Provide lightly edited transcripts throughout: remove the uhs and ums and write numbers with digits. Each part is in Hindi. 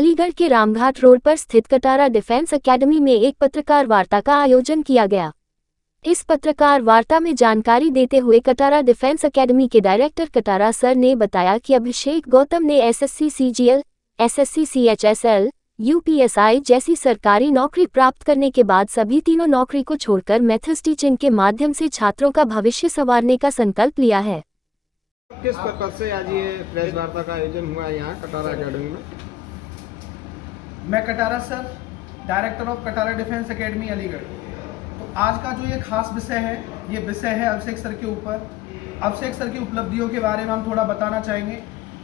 अलीगढ़ के रामघाट रोड पर स्थित कटारा डिफेंस एकेडमी में एक पत्रकार वार्ता का आयोजन किया गया। इस पत्रकार वार्ता में जानकारी देते हुए कटारा डिफेंस एकेडमी के डायरेक्टर कटारा सर ने बताया कि अभिषेक गौतम ने SSC CGL, SSC CHSL, UPSI जैसी सरकारी नौकरी प्राप्त करने के बाद सभी तीनों नौकरी को छोड़कर मेथड्स टीचिंग के माध्यम से छात्रों का भविष्य संवारने का संकल्प लिया है। किस पर्पज से आज ये प्रेस वार्ता का आयोजन हुआ है यहाँ कटारा एकेडमी में? मैं Katara sir, director of Katara defence academy Aligarh. तो आज का जो ये खास विषय है, ये विषय है अभिषेक सर के ऊपर। अभिषेक सर की उपलब्धियों के बारे में हम थोड़ा बताना चाहेंगे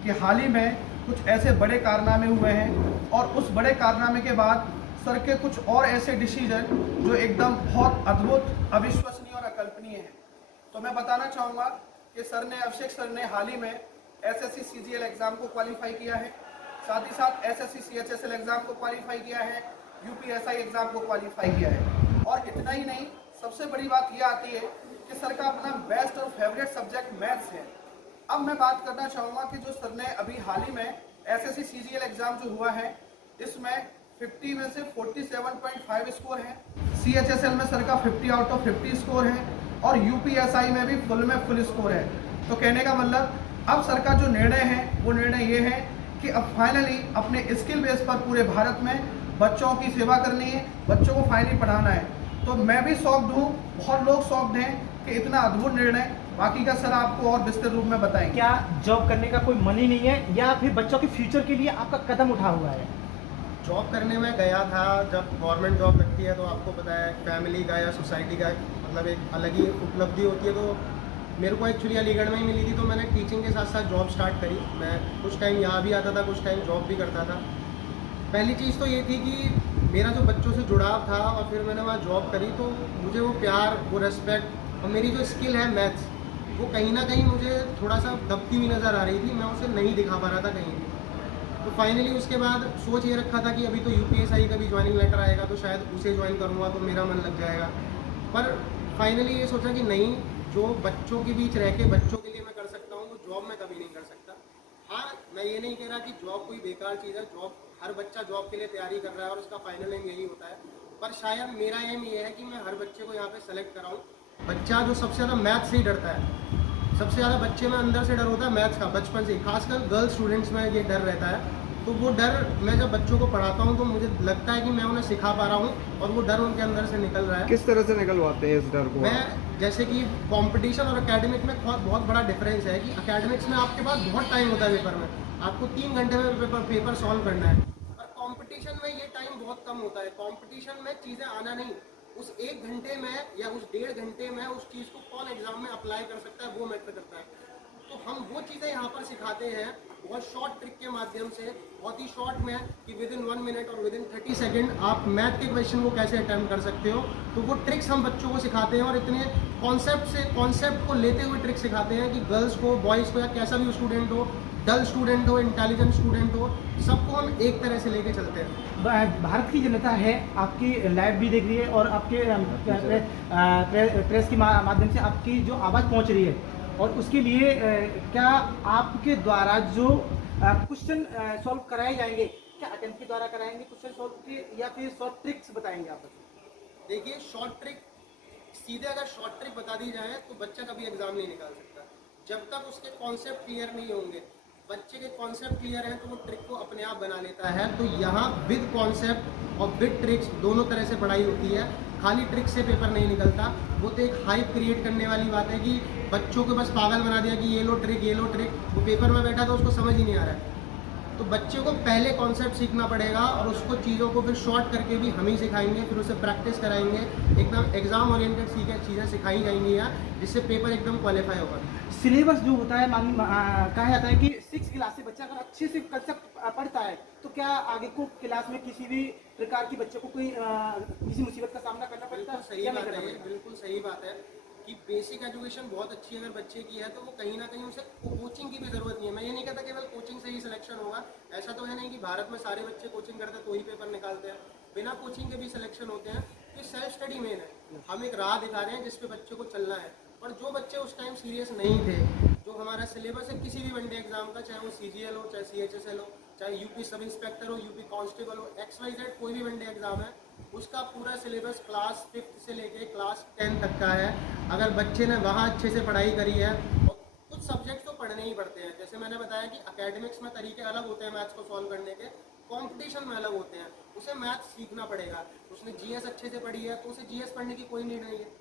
कि हाल ही में कुछ ऐसे बड़े कारनामे हुए हैं और उस बड़े कारनामे के बाद सर के कुछ और ऐसे डिसीजन जो एकदम बहुत अद्भुत, अविश्वसनीय और अकल्पनीय हैं। तो मैं बताना चाहूँगा कि अभिषेक सर ने हाल ही में एसएससी सीजीएल एग्ज़ाम को क्वालिफाई किया है, साथ ही साथ एसएससी सीएचएसएल एग्ज़ाम को क्वालिफाई किया है, यूपीएसआई एग्ज़ाम को क्वालिफाई किया है। और इतना ही नहीं, सबसे बड़ी बात यह आती है कि सर का अपना बेस्ट और फेवरेट सब्जेक्ट मैथ्स है। अब मैं बात करना चाहूँगा कि जो सर ने अभी हाल ही में एसएससी सीजीएल एग्ज़ाम जो हुआ है, इसमें 50 में से 47.5 स्कोर है, सीएचएसएल में सर का 50 आउट ऑफ 50 स्कोर है और यूपीएसआई में भी फुल स्कोर है। तो कहने का मतलब अब सर का जो निर्णय है वो निर्णय ये है कि अब फाइनली अपने स्किल बेस पर पूरे भारत में बच्चों की सेवा करनी है, बच्चों को फाइनली पढ़ाना है। तो मैं भी शॉक्ड हूँ, बहुत लोग शॉक्ड हैं कि इतना अद्भुत निर्णय। बाकी का सर आपको और विस्तृत रूप में बताएंगे। क्या जॉब करने का कोई मन ही नहीं है या फिर बच्चों के फ्यूचर के लिए आपका कदम उठा हुआ है? जॉब करने में गया था, जब गवर्नमेंट जॉब लगती है तो आपको पता है फैमिली का या सोसाइटी का मतलब एक अलग ही उपलब्धि होती है। तो मेरे को एक्चुअली अलीगढ़ में ही मिली थी, तो मैंने टीचिंग के साथ साथ जॉब स्टार्ट करी। मैं कुछ टाइम यहाँ भी आता था, कुछ टाइम जॉब भी करता था। पहली चीज़ तो ये थी कि मेरा जो बच्चों से जुड़ाव था और फिर मैंने वहाँ जॉब करी तो मुझे वो प्यार, वो रेस्पेक्ट और मेरी जो स्किल है मैथ्स, वो कहीं ना कहीं मुझे थोड़ा सा दबती हुई नज़र आ रही थी। मैं उसे नहीं दिखा पा रहा था कहीं भी। तो फाइनली उसके बाद सोच ये रखा था कि अभी तो यूपीएसआई का भी ज्वाइनिंग लेटर आएगा तो शायद उसे ज्वाइन करूँगा तो मेरा मन लग जाएगा। पर फाइनली ये सोचा कि नहीं, जो बच्चों के बीच रह के बच्चों के लिए मैं कर सकता हूँ वो जॉब में कभी नहीं कर सकता। हाँ, मैं ये नहीं कह रहा कि जॉब कोई बेकार चीज़ है। जॉब, हर बच्चा जॉब के लिए तैयारी कर रहा है और उसका फाइनल एम यही होता है। पर शायद मेरा एम ये है कि मैं हर बच्चे को यहाँ पे सेलेक्ट कराऊँ। बच्चा जो सबसे ज़्यादा मैथ्स से ही डरता है, सबसे ज़्यादा बच्चे में अंदर से डर होता है मैथ्स का, बचपन से ही, खासकर गर्ल्स स्टूडेंट्स में ये डर रहता है। तो वो डर मैं जब बच्चों को पढ़ाता हूँ तो मुझे लगता है कि मैं उन्हें सिखा पा रहा हूँ और वो डर उनके अंदर से निकल रहा है। किस तरह से निकलवाते हैं इस डर को? मैं जैसे कि कंपटीशन और एकेडमिक में बहुत बड़ा डिफरेंस है कि एकेडमिक्स में आपके पास बहुत टाइम होता है पेपर में, आपको 3 घंटे में पेपर सॉल्व करना है। और कंपटीशन में ये टाइम बहुत कम होता है। कंपटीशन में चीज़ें आना नहीं, उस 1 घंटे में या उस 1.5 घंटे में उस चीज़ को कौन एग्जाम में अप्लाई कर सकता है वो मैटर करता है। तो हम वो चीज़ें यहाँ पर सिखाते हैं बहुत शॉर्ट ट्रिक के माध्यम से, बहुत ही शॉर्ट में, कि विद इन 1 मिनट और विद इन 30 सेकेंड आप मैथ के क्वेश्चन को कैसे अटेम्प्ट कर सकते हो। तो वो ट्रिक्स हम बच्चों को सिखाते हैं और इतने कॉन्सेप्ट को लेते हुए ट्रिक्स सिखाते हैं कि गर्ल्स को, बॉयज़ को या कैसा भी स्टूडेंट हो, डल स्टूडेंट हो, इंटेलिजेंट स्टूडेंट हो, सबको हम एक तरह से लेके चलते हैं। भारत की जनता है, आपकी लाइव भी देख रही है और आपके प्रेस के माध्यम से आपकी जो आवाज़ पहुंच रही है, और उसके लिए क्या आपके द्वारा जो क्वेश्चन सॉल्व कराए जाएंगे, क्या अटेम्प्ट के द्वारा कराएंगे क्वेश्चन सॉल्व के, या फिर शॉर्ट ट्रिक्स बताएंगे आप? देखिए, शॉर्ट ट्रिक, सीधे अगर शॉर्ट ट्रिक बता दी जाए तो बच्चा कभी एग्जाम नहीं निकाल सकता जब तक उसके कॉन्सेप्ट क्लियर नहीं होंगे। बच्चे के कॉन्सेप्ट क्लियर हैं तो वो ट्रिक को अपने आप बना लेता है। तो यहाँ विद कॉन्सेप्ट और विद ट्रिक्स दोनों तरह से पढ़ाई होती है। खाली ट्रिक से पेपर नहीं निकलता। वो तो एक हाइप क्रिएट करने वाली बात है कि बच्चों को बस पागल बना दिया कि ये लो ट्रिक, ये लो ट्रिक। वो पेपर में बैठा तो उसको समझ ही नहीं आ रहा है। तो बच्चे को पहले कॉन्सेप्ट सीखना पड़ेगा और उसको चीज़ों को फिर शॉर्ट करके भी हम ही सिखाएंगे, फिर उसे प्रैक्टिस कराएंगे। एकदम एग्जाम ओरिएंटेड चीज़ें सिखाई जाएंगी यहाँ, जिससे पेपर एकदम क्वालिफाई होगा। सिलेबस जो होता है, कहा जाता है कि 6 क्लास से बच्चा अगर अच्छे से कंसेप्ट पढ़ता है तो क्या आगे को क्लास में किसी भी प्रकार की बच्चे को कोई किसी मुसीबत का सामना करना पड़ता है? सही बात है, बिल्कुल सही बात है कि बेसिक एजुकेशन बहुत अच्छी अगर बच्चे की है तो वो कहीं ना कहीं उसे कोचिंग की भी ज़रूरत नहीं है। मैं ये नहीं कहता केवल कोचिंग से ही सिलेक्शन होगा, ऐसा तो है नहीं कि भारत में सारे बच्चे कोचिंग करते तो ही पेपर निकालते हैं। बिना कोचिंग के भी सिलेक्शन होते हैं। तो सेल्फ स्टडी मेन है। हम एक राह दिखा रहे हैं जिसपे बच्चे को चलना है। और जो बच्चे उस टाइम सीरियस नहीं थे, जो हमारा सिलेबस है किसी भी वनडे एग्जाम का, चाहे वो सीजीएल हो चाहे सीएचएसएल हो, चाहे यूपी सब इंस्पेक्टर हो, यूपी कांस्टेबल हो, XYZ कोई भी वनडे एग्जाम है, उसका पूरा सिलेबस क्लास 5th से लेके क्लास 10 तक का है। अगर बच्चे ने वहाँ अच्छे से पढ़ाई करी है, और कुछ सब्जेक्ट तो पढ़ने ही पड़ते हैं, जैसे मैंने बताया कि एकेडमिक्स में तरीके अलग होते हैं मैथ्स को सॉल्व करने के, कंपटीशन में अलग होते हैं, उसे मैथ्स सीखना पड़ेगा। उसने जीएस अच्छे से पढ़ी है तो उसे जीएस पढ़ने की कोई नीड नहीं है।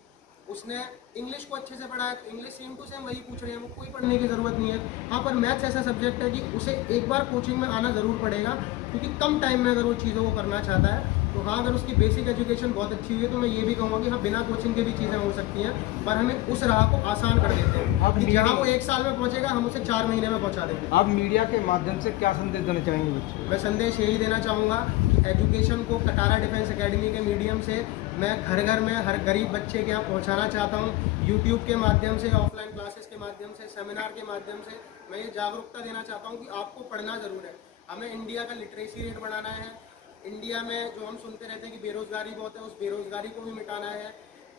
उसने इंग्लिश को अच्छे से पढ़ा है तो इंग्लिश सेम टू सेम वही पूछ रहे हैं, वो कोई पढ़ने की ज़रूरत नहीं है। हाँ, पर मैथ्स ऐसा सब्जेक्ट है कि उसे एक बार कोचिंग में आना ज़रूर पड़ेगा, क्योंकि कम टाइम में अगर वो चीज़ों को करना चाहता है तो हाँ, अगर उसकी बेसिक एजुकेशन बहुत अच्छी हुई है तो मैं ये भी कहूँगा कि हाँ, बिना कोचिंग के भी चीज़ें हो सकती हैं, पर हमें उस राह को आसान कर देते हैं। अब कि जहाँ वो 1 साल में पहुँचेगा हम उसे 4 महीने में पहुँचा देंगे। आप मीडिया के माध्यम से क्या संदेश देना चाहेंगे बच्चों को? मैं संदेश यही देना चाहूँगा कि एजुकेशन को कटारा डिफेंस एकेडमी के मीडियम से मैं घर घर में हर गरीब बच्चे के यहाँ पहुँचाना चाहता हूँ। यूट्यूब के माध्यम से, ऑफलाइन क्लासेस के माध्यम से, सेमिनार के माध्यम से मैं ये जागरूकता देना चाहता हूँ कि आपको पढ़ना ज़रूर है। हमें इंडिया का लिटरेसी रेट बढ़ाना है। इंडिया में जो हम सुनते रहते हैं कि बेरोज़गारी बहुत है, उस बेरोज़गारी को भी मिटाना है।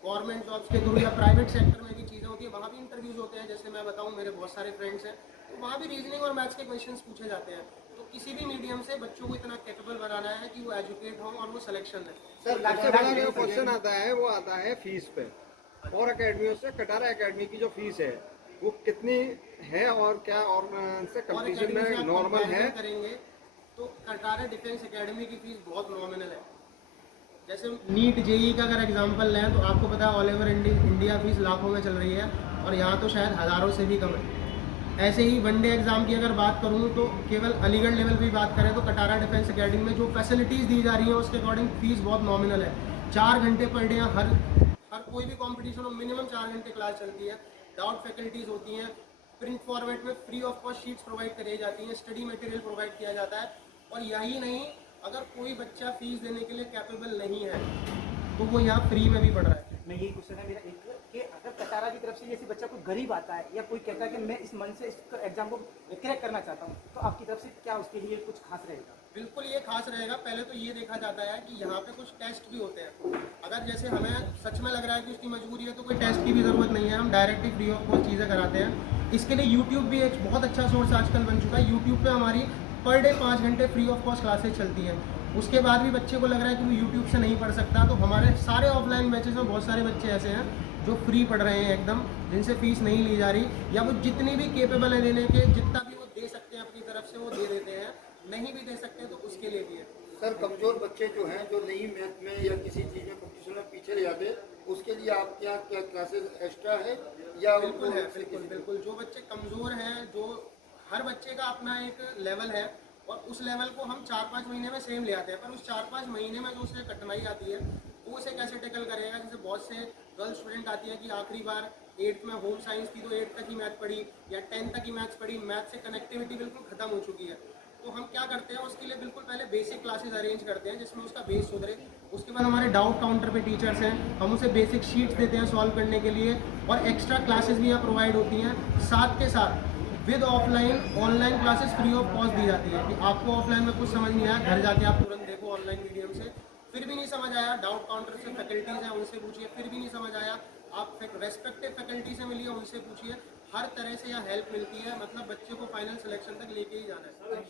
गवर्नमेंट जॉब्स के थ्रू या प्राइवेट सेक्टर में भी चीज़ें होती है, वहाँ भी इंटरव्यूज़ होते हैं। जैसे मैं बताऊँ, मेरे बहुत सारे फ्रेंड्स हैं, तो वहाँ भी रीजनिंग और मैथ्स के क्वेश्चंस पूछे जाते हैं। तो किसी भी मीडियम से बच्चों को इतना कैपेबल बनाना है कि वो एजुकेट हों और वो सिलेक्शन लें। सर, सबसे बड़ा जो क्वेश्चन आता है वो आता है फीस पे। और अकेडमियों से कटारा एकेडमी की जो फीस है वो कितनी है, और क्या और से और कंपटीशन academy से में आप नॉर्मल है? comparison करेंगे तो कटारा डिफेंस एकेडमी की फीस बहुत नॉमिनल है। जैसे नीट जेई का अगर एग्जांपल लें तो आपको पता है ऑल ओवर इंडिया फीस लाखों में चल रही है, और यहाँ तो शायद हज़ारों से भी कम है। ऐसे ही वनडे एग्जाम की अगर बात करूँ तो केवल अलीगढ़ लेवल पे बात करें तो कटारा डिफेंस एकेडमी में जो फैसिलिटीज़ दी जा रही हैं उसके अकॉर्डिंग फीस बहुत नॉमिनल है। 4 घंटे पर डे हर कोई भी कॉम्पिटिशन हो, मिनिमम 4 घंटे क्लास चलती है। डाउट फैकल्टीज़ होती हैं, प्रिंट फॉर्मेट में free of cost sheets provide कराई जाती हैं, स्टडी मटेरियल प्रोवाइड किया जाता है। और यही नहीं, अगर कोई बच्चा फीस देने के लिए कैपेबल नहीं है तो वो यहाँ फ्री में भी पढ़ रहा है। मैं यही क्वेश्चन है मेरा एक, कि अगर कटारा की तरफ से जैसे बच्चा कोई गरीब आता है या कोई कहता है कि मैं इस मन से इस एग्जाम को क्रैक करना चाहता हूँ, तो आपकी तरफ से क्या उसके लिए कुछ खास रहेगा? बिल्कुल ये खास रहेगा। पहले तो ये देखा जाता है कि यहाँ पे कुछ टेस्ट भी होते हैं। अगर जैसे हमें सच में लग रहा है कि उसकी मजबूरी है तो कोई टेस्ट की भी ज़रूरत नहीं है, हम डायरेक्टली फ्री ऑफ कॉस्ट चीज़ें कराते हैं। इसके लिए यूट्यूब भी एक बहुत अच्छा सोर्स आजकल बन चुका है। यूट्यूब पे हमारी पर डे 5 घंटे फ्री ऑफ कॉस्ट क्लासेस चलती हैं। उसके बाद भी बच्चे को लग रहा है कि वो यूट्यूब से नहीं पढ़ सकता, तो हमारे सारे ऑफलाइन बैचेस में बहुत सारे बच्चे ऐसे हैं जो फ्री पढ़ रहे हैं एकदम, जिनसे फीस नहीं ली जा रही, या वो जितनी भी केपेबल है देने के, जितना भी वो दे सकते हैं अपनी तरफ से वो दे देते हैं। नहीं भी दे सकते तो उसके लिए भी है। सर, कमजोर बच्चे जो हैं, जो नहीं मैथ में या किसी चीज़ में कंपटीशन में पीछे रह जाते, उसके लिए आपके यहाँ क्या क्लासेस एक्स्ट्रा है या बिल्कुल है, बिल्कुल। जो बच्चे कमज़ोर हैं, जो हर बच्चे का अपना एक लेवल है, और उस लेवल को हम 4-5 महीने में सेम ले आते हैं, पर उस 4-5 महीने में जो उसे कठिनाई आती है वो उसे कैसे टैकल करेगा। जैसे बहुत से गर्ल स्टूडेंट आती है कि आखिरी बार 8th में होम साइंस थी तो 8th तक ही मैथ पढ़ी या 10th तक ही मैथ्स पढ़ी, मैथ से कनेक्टिविटी बिल्कुल ख़त्म हो चुकी है। तो हम क्या करते हैं, उसके लिए बिल्कुल पहले बेसिक क्लासेस अरेंज करते हैं जिसमें उसका बेस सुधरे। उसके बाद हमारे डाउट काउंटर पे टीचर्स हैं, हम उसे बेसिक शीट्स देते हैं सॉल्व करने के लिए, और एक्स्ट्रा क्लासेस भी यहाँ प्रोवाइड होती हैं। साथ के साथ with offline online classes free of cost दी जाती है कि आपको ऑफलाइन में कुछ समझ नहीं आया, घर जाके आप तुरंत देखो ऑनलाइन मीडियम से। फिर भी नहीं समझ आया, डाउट काउंटर से फैकल्टीज़ हैं उनसे पूछिए। फिर भी नहीं समझ आया, आप रेस्पेक्टिव फैकल्टी से मिलिए, उनसे पूछिए। हर तरह से यहाँ हेल्प मिलती है, मतलब बच्चे को फाइनल सिलेक्शन तक लेके ही जाना है।